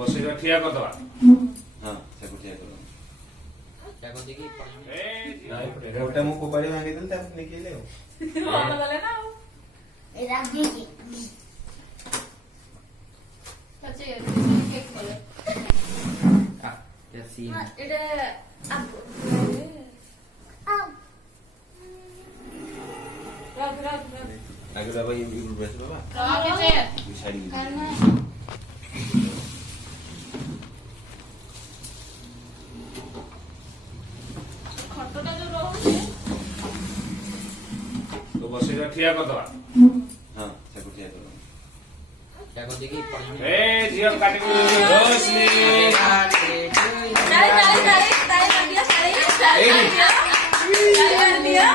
बसेगा ठिया कर दवा हां ताको ठिया कर ताको देखि ए नाही गोटा मु कोपारी भांगी देल ताको निकेले हो ଭଲ ଗଲେ ନା ଆଉ ଏ ରାଗିକି ସଚେ କେକ୍ କଲେ आ जैसी ଏଟା ଆଗ राग राग राग आगे बाबा ये बेस बाबा राग से साड़ी करना खटटा जो रहउछे तो बसेगा ठिया कर दवा हां ताको ठिया कर ताको देखि ए जियो काटी रोशनी ताई ताई ताई ताई कर दिया ताई कर दिया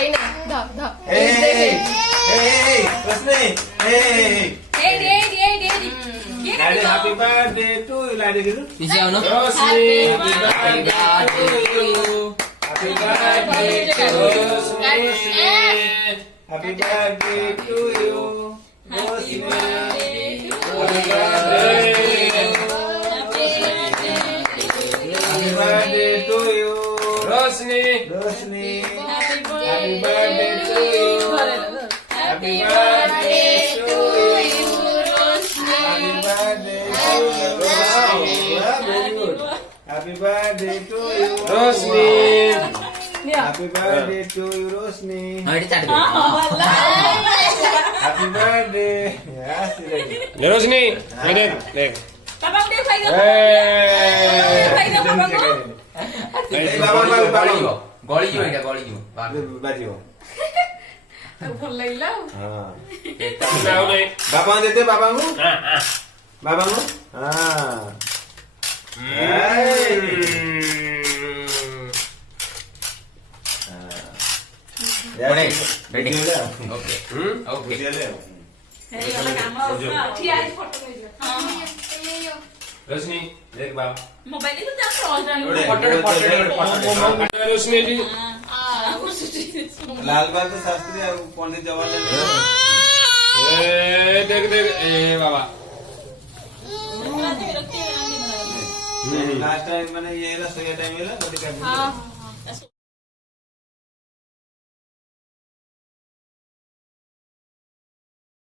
ए ना धा धा ए रोशनी ए ये लाडे हैप्पी बर्थडे टू यू लाडे गिरू नीचे आओ ना Roshni happy birthday to you happy birthday to Roshni happy birthday to you Roshni happy birthday to you Roshni Roshni happy birthday to you happy birthday to you Happy birthday to you. Wow, very good. Happy birthday to you, Rosni. Happy birthday to you, Rosni. हमारी चाट दे Happy birthday. Yes, ले रोशनी, ले ले. पापा को दे खाई दो खाई दो पापा को बाबा गली जो है क्या गली जो बाजियो. भल लागला हां. नाउ नहीं. बाबा देते बाबा को. हां हां. बाबा को. हां. बड़े रेडी ओके. Okay okay. हे वाला काम ठिया आई फोटो भेजो हां रोशनी देख बाबा. मोबाइल में जा फ्रॉज जानी फोटो रोशनी जी. लाल बहादुर शास्त्री और पंडित जवाहरलाल ए देख देख ए बाबा. लास्ट टाइम मैंने ये ला सोया टाइम ये ला हां